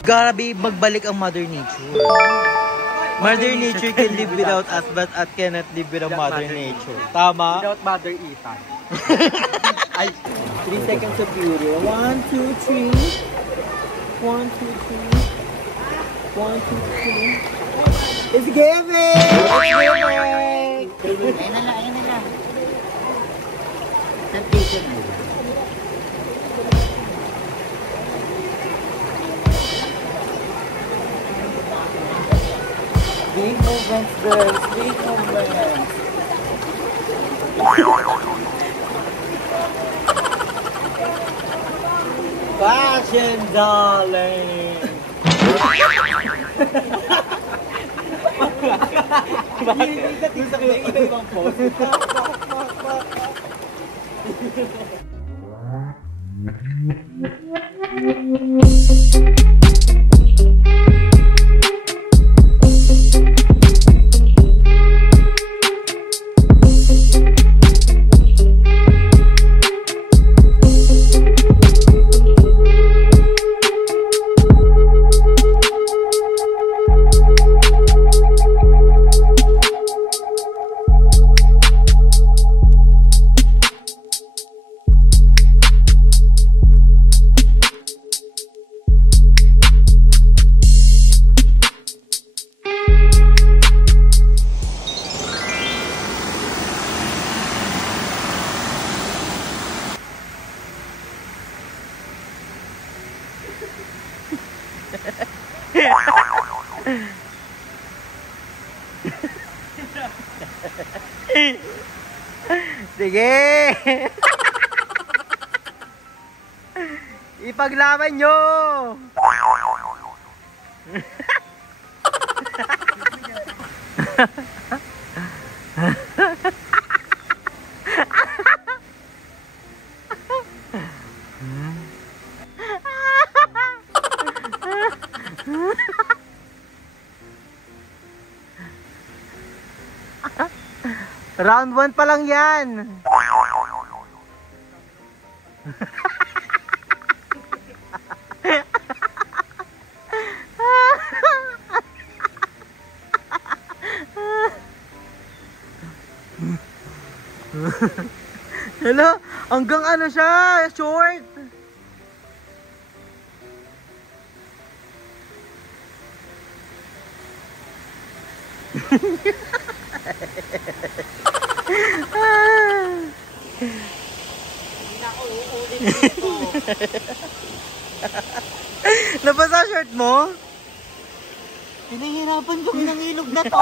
Grabe, magbalik ang Mother Nature. Mother Nature can live without us, but us cannot live without Mother Nature. Tama? Without Mother Ethan. Ay, 3 seconds of beauty. 1, 2, 3. 1, 2, 3. 1, 2, 3. It's giving! It's giving! Ayan na lang. Temptation mo. Big movements, girls. Big movements. Fashion, darling. Bakit? Gusto ko yung ibang pose. Sige! Ipaglaban nyo! Round 1 pa lang yan. Hello? Hanggang ano siya? Short? Hindi na ako uulit dito. Nabasa shirt mo? Pinahirapan kami ng ilog na to.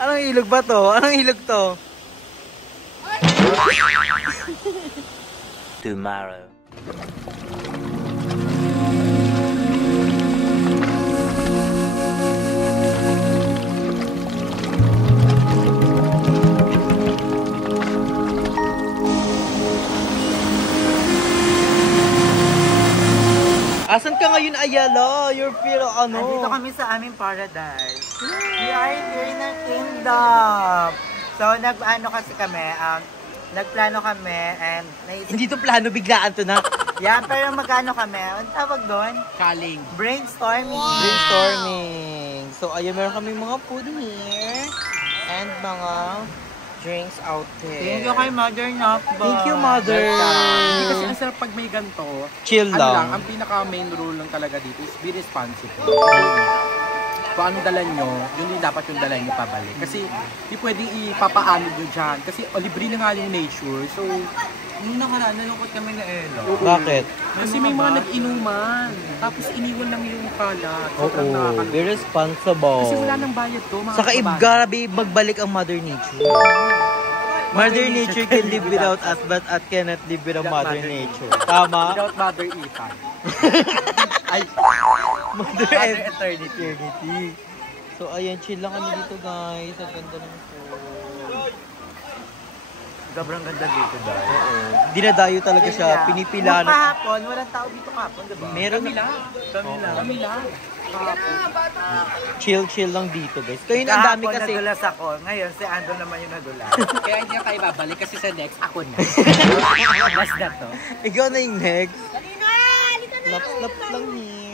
Anong ilog ba to? Anong ilog to? Tomorrow. Asan ka ngayon, Ayala? You're feel ano? Nandito kami sa aming paradise. We are here in our kingdom. So, nag-ano kasi kami, nagplano kami and Hindi to plano, biglaan to na. yeah, pero mag-ano kami, ang tawag doon? Kaling. Brainstorming. Brainstorming. So, ayun, meron kami mga food here. And mga drinks out there. Thank you kay Mother Nakba. Thank you, Mother. Hindi kasi ang sarap pag may ganito. Chill Ano lang, lang. ang pinaka main rule lang talaga dito is be responsible. Kung anong dala nyo, yun din dapat yung dala nyo pabalik. Kasi di pwedeng ipapaano nyo dyan. Kasi libre na nga yung nature. So, Nung nakaraan, nalungkot kami na Elo. Bakit? kasi may mga nag-inuman. Tapos iniwan lang yung kalat. Sobrang Oo, nakakalungkot. be responsible. Kasi wala nang bayad to. Mga Saka kababayan. grabe, magbalik ang Mother Nature. Mother Nature can live without us, but us cannot live without Mother Nature. Tama? Without Mother Ethan. Ay, Mother Eternity. So, ayan, chill lang kami dito, guys. Ang ganda ng food. Sobrang ganda dito dahil. Oo. Dinadayo talaga siya. Pinipila Nung na. kahapon, walang tao dito kahapon, diba? Meron Kami na. lang. Kami lang. Kami lang. Chill lang dito, guys. Kaya ang dami Kahapon kasi. nadulas ako. Ngayon, si Ando naman yung nadulas. Kaya hindi na tayo babalik kasi sa next, ako na. Last na to. Ikaw na yung next. Lap lang here.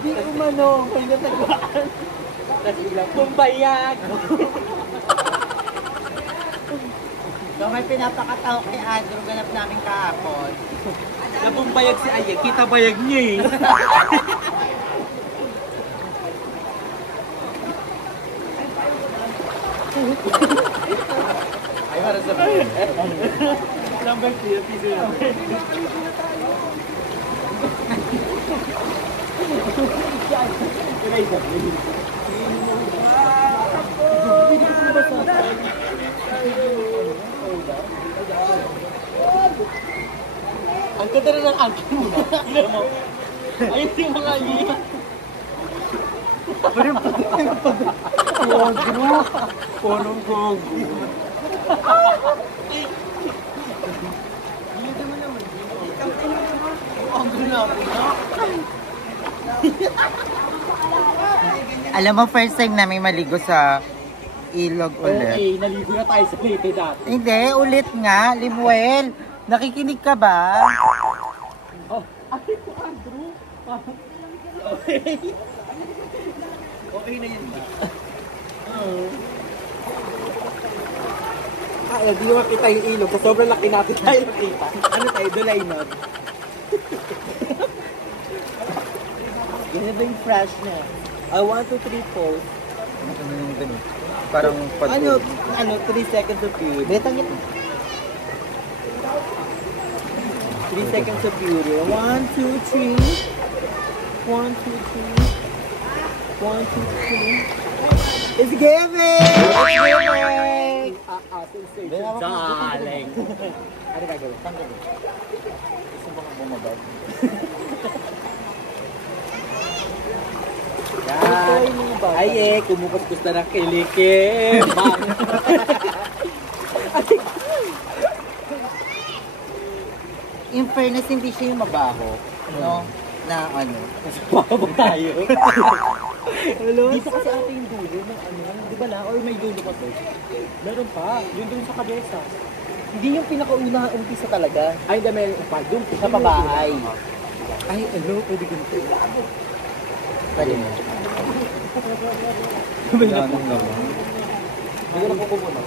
Di umano, may natagwaan. Tapos bilang pumbayag. So, may pinapakatao kay Andrew, ganap namin kahapon. Napumbayag si Aye, kita bayag niya eh. Ay, para sa number 3, piso lang. Ang ganda na ng angkin mo. Ayun yung mga yun. Porong gogo. Alam mo, first time namin maligo sa ilog ulit. Okay, naligo na tayo sa Leyte dati. Hindi, ulit nga, Limuel. Nakikinig ka ba? Oh, ay ko Andrew. Okay. Okay na yun ba? Oo. Kaya di makita yung ilog. Sa sobrang laki natin tayo makita. Ano tayo? Dolaynod. Ganyan ba yung fresh na? I want to 3 post. Ano yung ganun? Parang Ano, 3 seconds of beauty. Betang ito. 3 seconds of beauty. 1, 2, 3. 1, 2, 3. 1, 2, 3. It's giving! It's giving! Darling. Ano gagawin? Saan gagawin? Gusto ba kang bumabag? Yan. Ay eh, kumukuskus na ng kilikim. In fairness, hindi siya yung mabaho. No? Na ano. Mababag tayo. Hello? Dito kasi ate yung dulo ng ano, di ba na? Or may dulo pa to? Meron pa. Yung dulo sa kabesa. Hindi yung pinakauna umpisa talaga. Ay, hindi may pa. Doon Sa pabahay. Ay, ano? Pwede ganito. Pwede mo. Ganun naman. Ano na po pumunta?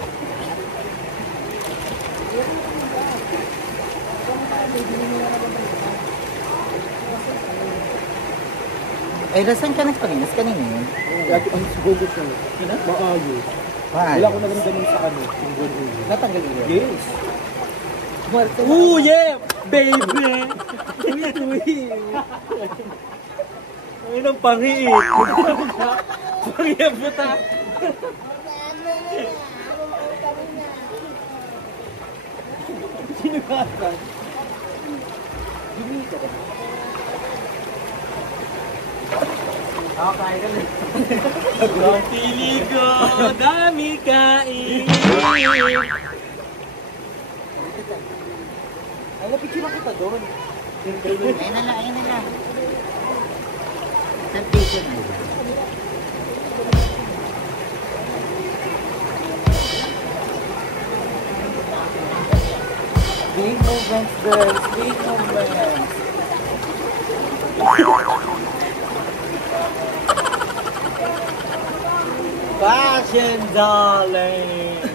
Ay, lasan ka nagpaninas kanina yun? Lagi ang sugod na. Maayos. Wala ko nagandang sa ano. Natanggal yun? Yes. Ooh, yeah! Baby! Uy! Ay, nang panghiit. Panghiit mo ta. Sino ka sa? Gini ka ba? Okay, ganun. Ang pili ko, dami kain. Ay, napicture kita doon. Ayun na lang, ayun na lang. Sa piso na. Big movements, girls. Big movements. Fashion, darling.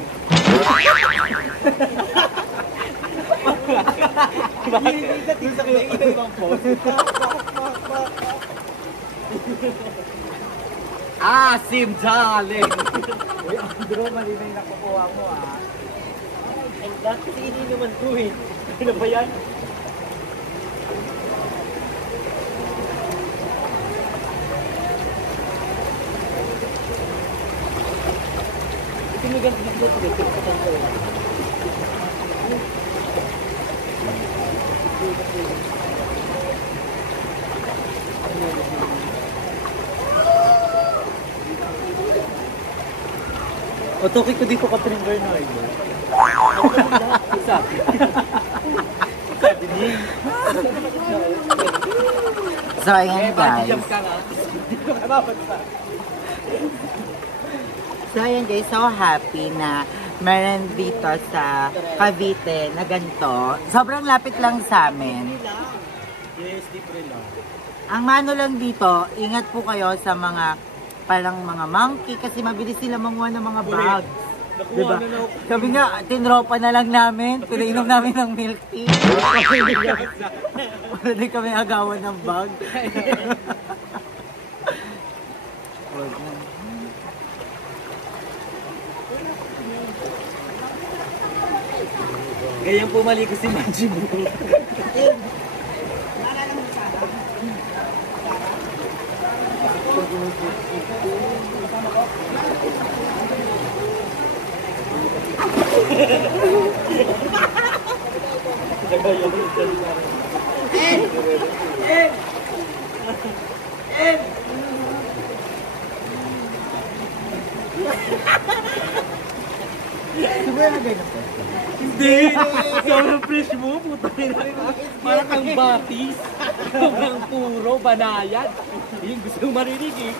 Hindi ka tigsak na ibang pose. Asim, darling. Uy, Andrew, mali na yung nakukuha mo, ah. And that kasi hindi naman ko, eh. Ano ba yan? Tinigan dito ko dito sa kanto. Otoki ko dito ka Catherine Bernardo. Isa. So ayan guys. So ayan guys, so happy na meron dito sa Cavite na ganito. Sobrang lapit lang sa amin. Yes, libre lang. Ang mano lang dito, ingat po kayo sa mga parang mga monkey kasi mabilis sila manguha ng mga bags. Diba? Sabi nga, tinropa na lang namin, pinainom namin ng milk tea. Wala din kami agawan ng bag. Gayang pumaligo si Majibu. Hindi! Sobrang fresh mo, puta rin. Parang kang batis. Sobrang puro, banayad. Yung gusto mong marinig eh.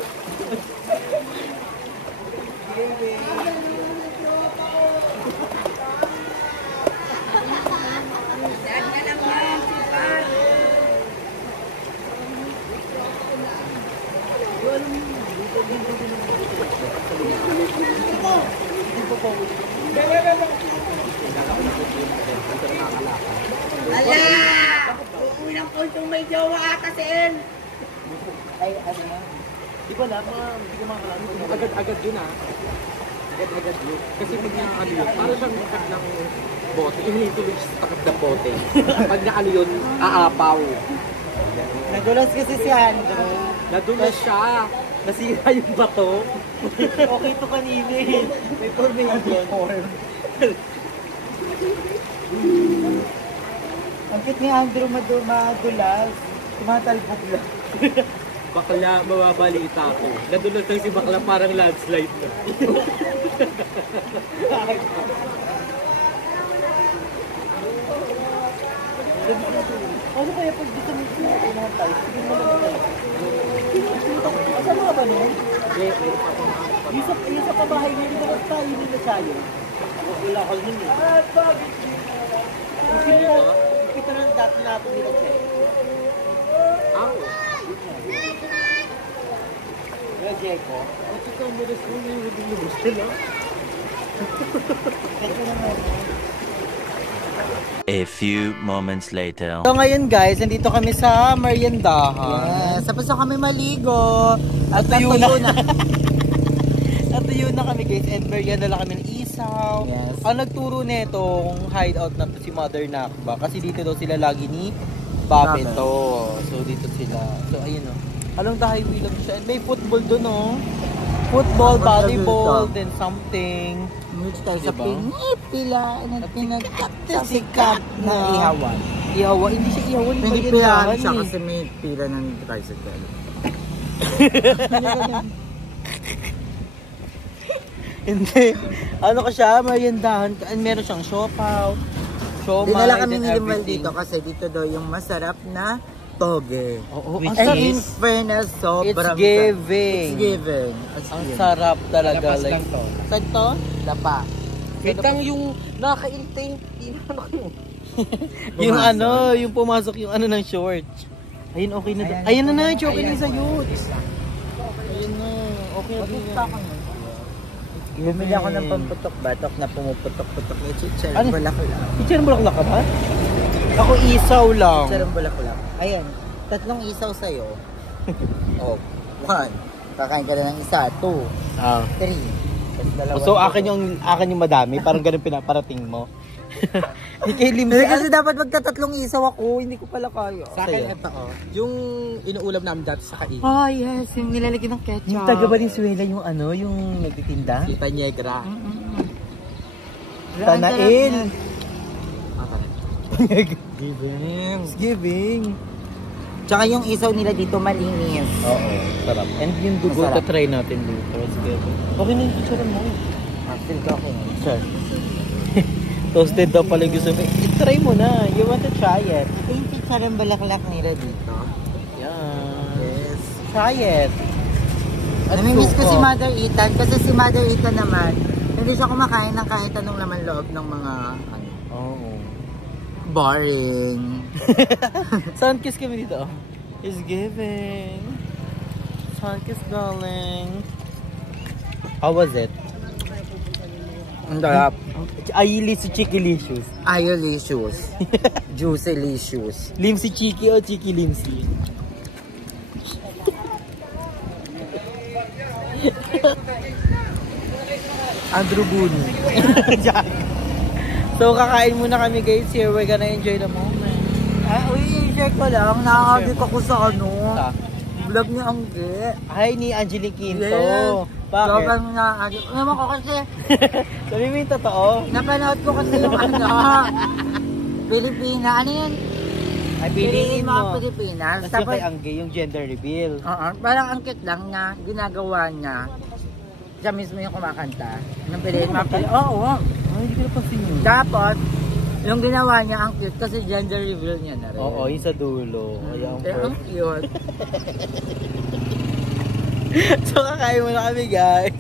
Ala! Unang puntong may jowa ata si El. Ay, ano yan? Di ba lang, hindi ko makakalaman. Agad-agad yun ah. Agad-agad yun. Kasi pag naano yun, parang siyang takat ng bote. Inituloy siya sa takat ng bote. Pag naano yun, aapaw. Nagulas kasi si Andrew. Nadulas siya. Nasira yung bato. Okay to kanina eh. May formation. Ang cute ni Andrew madulas. Tumatalbog lang. Bakla, mababalita ko. Nadulas lang si bakla, parang landslide na. Ano kaya pag dito may tayo? Sige mo lang tayo. Kasama ka ba nun? Yung sa pabahay niya, hindi naman tayo nila sa'yo. Wala ko nun eh. Kita na dati natin nila sa'yo. Aw! Wala, Jeko. At ito ang mudas mo na yung lubos nila. A few moments later. So ngayon guys, nandito kami sa meriendahan. Yes, tapos na kami maligo. At Natuyo natuyo na. Natuyo na kami guys, and merienda lang kami ng isaw. Yes. Ang nagturo nito kung hideout na to si Mother Nakba. Kasi dito daw sila lagi ni Babeto. So dito sila. So ayun o. Along the highway lang siya. And may football doon o. Football, volleyball, then something. Dito tayo sa Diba? pinipila na pinagkakasikat na ihawan. Ihawa. Hindi siya ihawan. Pinipilahan meriendahan siya eh. kasi may pila ng tricycle. Hindi. Ano ka siya? Meriendahan. And meron siyang siopaw. Siomay. Dinala kami then ni Limal everything. dito kasi dito daw yung masarap na toge. Oo. And Ang sarap. in fairness, sobrang It's giving. It's giving. Ang sarap talaga. Lapas Like, lang to. saan to? Lapa. Kitang yung nakakaintay. Ano ko yun? Yung ano, yung pumasok yung ano ng shorts. Ayun, okay na. Ayun na na, okay na sa youth. Ayun na, okay na din yan. Bumili ako ng pamputok batok na pumuputok-putok na chichar. Ano? Bulaklak. Teacher, bulaklak ka ba? Ako isaw lang. Chichar ang bulaklak. Ayan, 3 isaw sa'yo. Oh, 1. Kakain ka na ng isa. 2, Ah. 3. So akin yung madami, parang ganun pinaparating mo. Hindi kay Lim. Kasi dapat magka-3 isaw ako, hindi ko pala kaya. Sa akin, ito yung inuulam namin dati sa kain. Oh yes, yung nilalagyan ng ketchup. Yung taga Valenzuela, yung ano, yung nagtitinda. Tita Negra. Tanail. Giving. Giving. Tsaka yung isaw nila dito malinis. Oo, sarap. And yung dugo, Masarap. try natin dito. Sige. Okay na yung picture mo. Feel ko okay. Sure. Toasted daw pala yung gusto mo. Try mo na. You want to try it. Ito yung chichar ang balaklak nila dito. Yeah. Yes. Try it. Namimiss ko si Mother Ethan kasi si Mother Ethan naman, hindi siya kumakain ng kahit anong laman loob ng mga ano, Oo. boring. Sun kiss kami dito. It's giving. Sun kiss, darling. How was it? Ang darap. Ayili si Chikilicious. Ayolicious. Juicylicious. Limsi Chiki o Chiki Limsi? Andrew Boone. So kakain muna kami guys here. We're gonna enjoy the moment. Ay, uy, share ko lang. Nakakagit ako sa ano. Sa? Vlog ni Angge. Hi ni Angelique Quinto. Yes. Bakit? Sobrang nakakagit. Alam ko kasi, Sabi mo yung totoo? napanood ko kasi yung ano, Pilipina. Ano yun? Ay, piliin mga mo. Pilipinas. Kasi kay Angge yung gender reveal. Parang ang cute lang na ginagawa niya. Siya mismo yung kumakanta. Nung piliin mga Pilipina. Oo. Ay, hindi ko napansin yun. Tapos, yung ginawa niya ang cute kasi gender reveal niya na rin. Oo, yung sa dulo. Ayan, Kaya ang cute. So kakain muna kami guys.